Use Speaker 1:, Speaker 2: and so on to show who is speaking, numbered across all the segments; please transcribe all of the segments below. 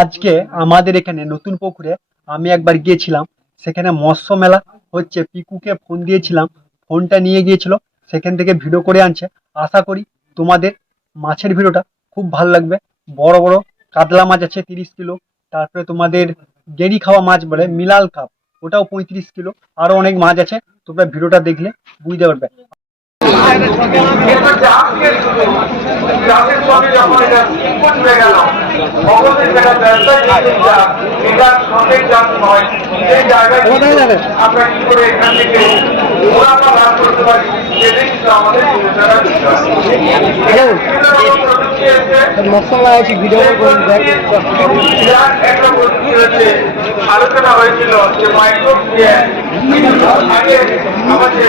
Speaker 1: আজকে আমাদের এখানে নতুন পুকুরে আমি একবার গিয়েছিলাম, সেখানে মৎস্য মেলা হচ্ছে। পিকুকে ফোন দিয়েছিলাম ফোনটা নিয়ে গিয়েছিল, সেখান থেকে ভিডিও করে আনছে। আশা করি তোমাদের মাছের ভিডিওটা খুব ভালো লাগবে। বড় বড় কাতলা মাছ আছে তিরিশ কিলো, তারপরে তোমাদের গেরি খাওয়া মাছ বলে মিলাল কাপ, ওটাও পঁয়ত্রিশ কিলো। আরও অনেক মাছ আছে, তোমরা ভিডিওটা দেখলে বুঝতে পারবে।
Speaker 2: কিন্তু চাষকে চাষের সঙ্গে যখন এটা ইনপুট হয়ে গেল অবশ্যই সেটা ব্যবসায়িক চাষ এটা সঠিক নয়। সেই জায়গায় আমরা কি করে এখান থেকে মুনাফা লাভ করতে পারি? সেটাই কিন্তু আমাদের বিবেচনার বিষয় বিভিন্ন রকম প্রযুক্তি একটা প্রযুক্তি হচ্ছে আলোচনা হয়েছিল যে মাইক্রো আগে আমাদের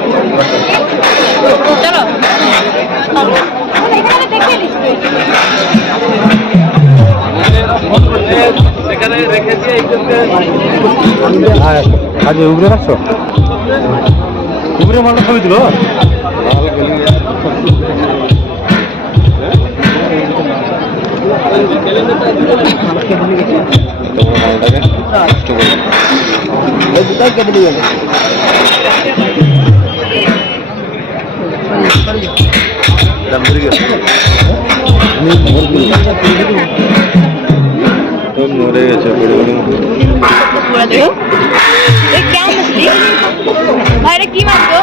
Speaker 2: যে চাষি
Speaker 3: আজ উগরে রাখছো? উগরে মালটা ছবি দিল?
Speaker 4: কেটে দিয়ে
Speaker 3: মরে গেছে
Speaker 5: पूरा देखो ये क्या मछली भाई रे की मार दो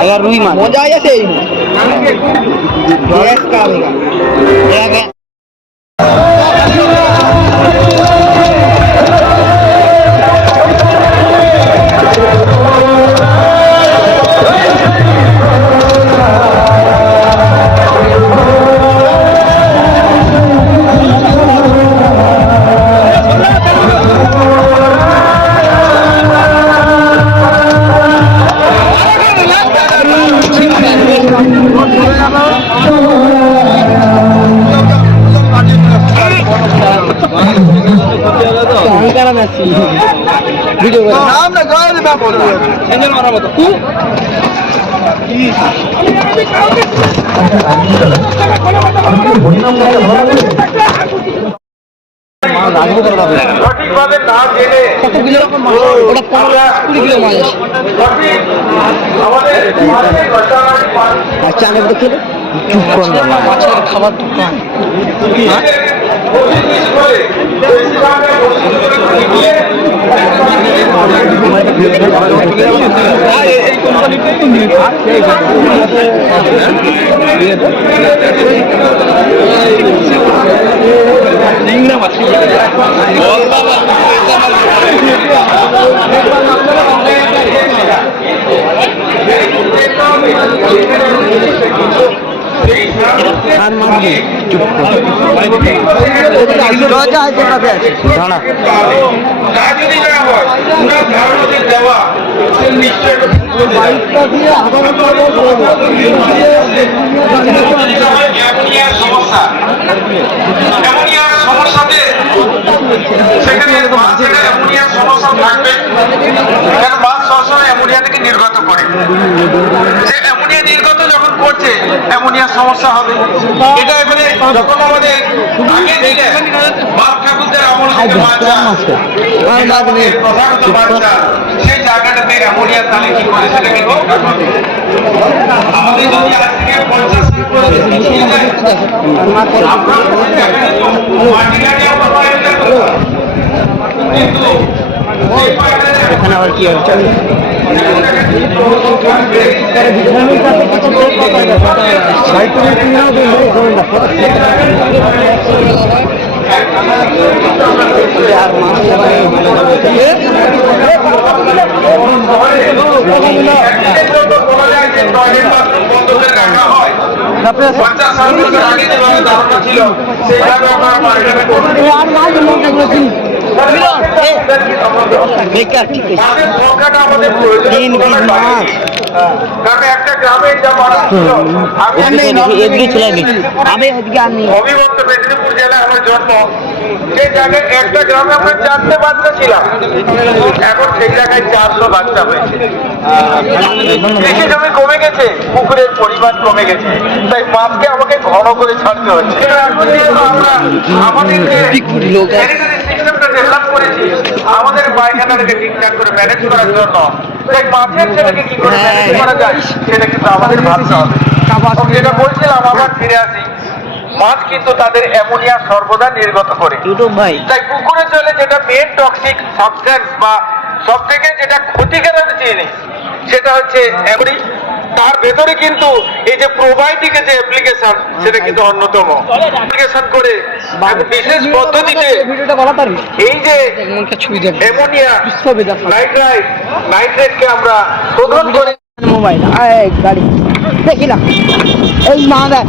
Speaker 4: আবার রুই মাছ আছে ভিডিও করে
Speaker 2: সঠিকভাবে না পানি
Speaker 4: আর চালের দেখে চুপ করে মাছের খাবার দোকান
Speaker 2: করে বেশিরভাগটা বস্তুগুলো নিয়ে
Speaker 4: আর চুপ দাঁড়া
Speaker 2: সমস্যা সমস্যাতে সেখানে অ্যামোনিয়ার সমস্যা থাকবে। সবসময় অ্যামোনিয়া থেকে নির্গত করে? যে অ্যামোনিয়া যখন অ্যামোনিয়ার সমস্যা হবে। এটা এবারে যখন আমাদের আগে দিনে বাপ ঠাকুরদের আমল থেকে বাচ্চা আমাদের প্রধানত বাচ্চা সেই জায়গাটাতে অ্যামোনিয়ার তাহলে কি করে রক্ষা করবে আমাদের যদি আজ থেকে পঞ্চাশ মাটি লাগিয়ে। কিন্তু
Speaker 4: এখানে আবার কি হচ্ছে আর মাছ বেকার ঠিক আছে তিন
Speaker 2: মেদিনীপুর জেলায় আমার জন্ম যে জায়গায় একটা গ্রামে আমরা চারটে বাচ্চা এখন সেই জায়গায় চারশো বাচ্চা হয়েছে জমি কমে গেছে পুকুরের পরিমাণ কমে গেছে তাই মাছকে আমাকে ঘন করে ছাড়তে হচ্ছে আমাদের develop করেছি, আমাদের পায়খানাটাকে ঠিকঠাক করে ম্যানেজ করার জন্য। মাছের সেটাকে কি করে ম্যানেজ করা যায় সেটা কিন্তু আমাদের ভাবতে হবে। যেটা বলছিলাম আবার ফিরে আসি। মাছ কিন্তু তাদের অ্যামোনিয়া সর্বদা নির্গত করে। তাই পুকুরের জলে যেটা মেন টক্সিক সাবস্টেন্স বা সব থেকে যেটা ক্ষতিকারক জিনিস সেটা হচ্ছে অ্যামোনি তার ভেতরে কিন্তু এই যে প্রোবায়োটিকের যে অ্যাপ্লিকেশন সেটা কিন্তু অন্যতম। অ্যাপ্লিকেশন করে বিশেষ পদ্ধতিতে এই যে অ্যামোনিয়া নাইট্রাইট নাইট্রেটকে আমরা শোধন করে।
Speaker 4: মোবাইল গাড়ি। দেখি না। এই মা দেখ।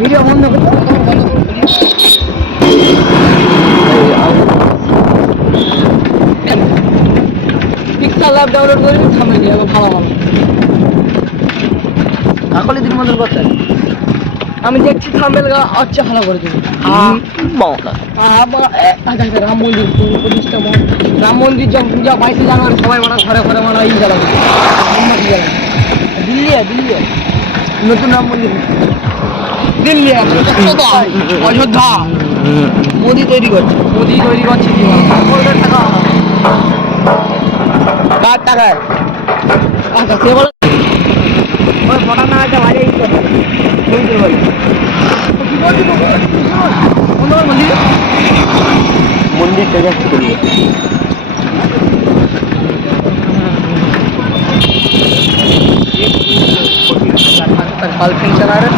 Speaker 4: ভিডিও বন্ধ করতে অ্যাপ ডাউনলোড করে সামনে গিয়ে ভালো ভালো কাকলি দিন মতন করতে আমি দেখছি থাম্বেল আচ্ছা ভালো করে দিবি। রাম মন্দির প্রতিষ্ঠা রাম মন্দির যখন পূজা বাইশে জানুয়ারি সবাই মানে ঘরে ঘরে মানে ই জ্বালাবে। দিল্লি দিল্লি নতুন রাম মন্দির। দিল্লি অযোধ্যা। মোদি তৈরি করছে। মোদি তৈরি করছে কি টাকা টাকায় আচ্ছা সে বলে ওই ফটা না আছে করছে মন্দির রে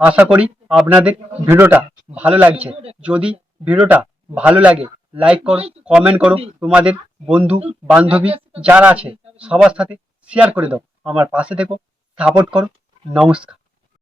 Speaker 1: আশা করি আপনাদের ভিডিওটা ভালো লাগছে। যদি ভিডিওটা ভালো লাগে লাইক করো কমেন্ট করো, তোমাদের বন্ধু, বান্ধবী যারা আছে, সবার সাথে শেয়ার করে দাও। আমার পাশে থেকো সাপোর্ট করো, নমস্কার।